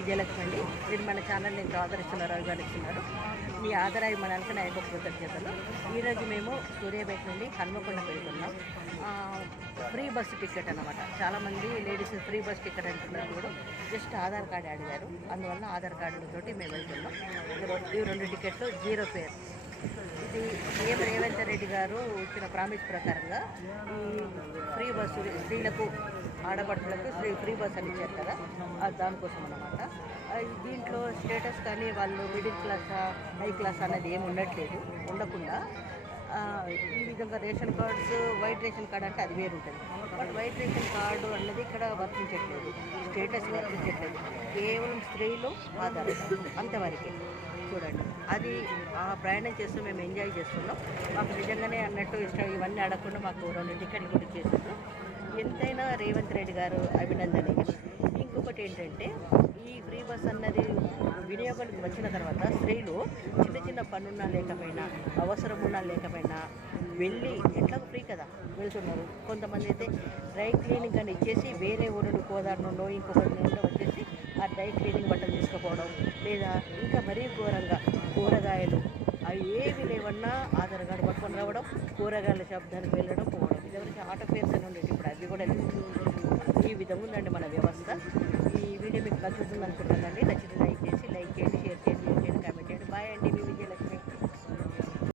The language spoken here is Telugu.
విజయలక్ష్మి అండి. మీరు మన ఛానల్ని ఎంతో ఆదరిస్తున్నారు, అభిమానిస్తున్నారు. మీ ఆదరాభిమానాలకు నా యొక్క కృతజ్ఞతలు. ఈరోజు మేము సూర్యాపేట నుండి హన్మకొండకు వెళ్తున్నాం. ఫ్రీ బస్సు టికెట్ అన్నమాట. చాలామంది లేడీస్ ఫ్రీ బస్ టికెట్ అంటున్నారు కూడా, జస్ట్ ఆధార్ కార్డు అడిగారు. అందువల్ల ఆధార్ కార్డులతోటి మేము వెళ్తున్నాం. ఈ 2 టికెట్లు 0 ఫేర్. ఇది సీఎం రేవంత్ రెడ్డి గారు ఇచ్చిన ప్రామిస్ ప్రకారంగా ఈ ఫ్రీ బస్సు స్త్రీలకు, ఆడపడుచులకు ఫ్రీ బస్ అని ఇచ్చారు కదా, దానికోసం అన్నమాట. దీంట్లో స్టేటస్ కానీ వాళ్ళు మిడిల్ క్లాస్, హై క్లాస్ అన్నది ఏమి ఉండట్లేదు. ఉండకుండా ఈ విధంగా ration cards, white ration card అంటే అది వేరు ఉంటుంది. బట్ వైట్ రేషన్ కార్డు అన్నది ఇక్కడ వర్తించట్లేదు, స్టేటస్ వర్తించట్లేదు. కేవలం స్త్రీలు, ఆధార్ అంతవరకే. చూడండి, అది ఆ ప్రయాణం చేస్తూ మేము ఎంజాయ్ చేస్తున్నాం. మాకు నిజంగానే అన్నట్టు ఇష్టం. ఇవన్నీ అడగకుండా మాకు 2 టికెట్లు కూడా చేస్తున్నాం. ఎంతైనా రేవంత్ రెడ్డి గారు అభినందనీయం. ఇంకొకటి ఏంటంటే, ఈ ఫ్రీ బస్ అన్నది వినియోగానికి వచ్చిన తర్వాత స్త్రీలు చిన్న చిన్న పనున్నా లేకపోయినా, అవసరం ఉన్నా లేకపోయినా వెళ్ళి, ఎట్లా ఫ్రీ కదా వెళ్తున్నారు. కొంతమంది అయితే డ్రై క్లీనింగ్ అని ఇచ్చేసి వేరే ఊరు కోదాడు నుండో ఇంకొకటి నుండో వచ్చేసి ఆ డ్రై క్లీనింగ్ బట్టలు తీసుకుపోవడం, లేదా ఇంకా మరీ ఘోరంగా కూరగాయలు అవి ఏవి లేవన్నా ఆధార్ కార్డు పట్టుకొని రావడం, కూరగాయల శబ్దానికి వెళ్ళడం, పోవడం. ఇదివరకు ఆటో ఫేర్స్ అని ఉండేది, ఇప్పుడు అవి కూడా లేవు. ఈ విధంగా ఉందండి మన వ్యవస్థ. ఈ వీడియో మీకు నచ్చుతుంది అనుకుంటానండి. నచ్చింది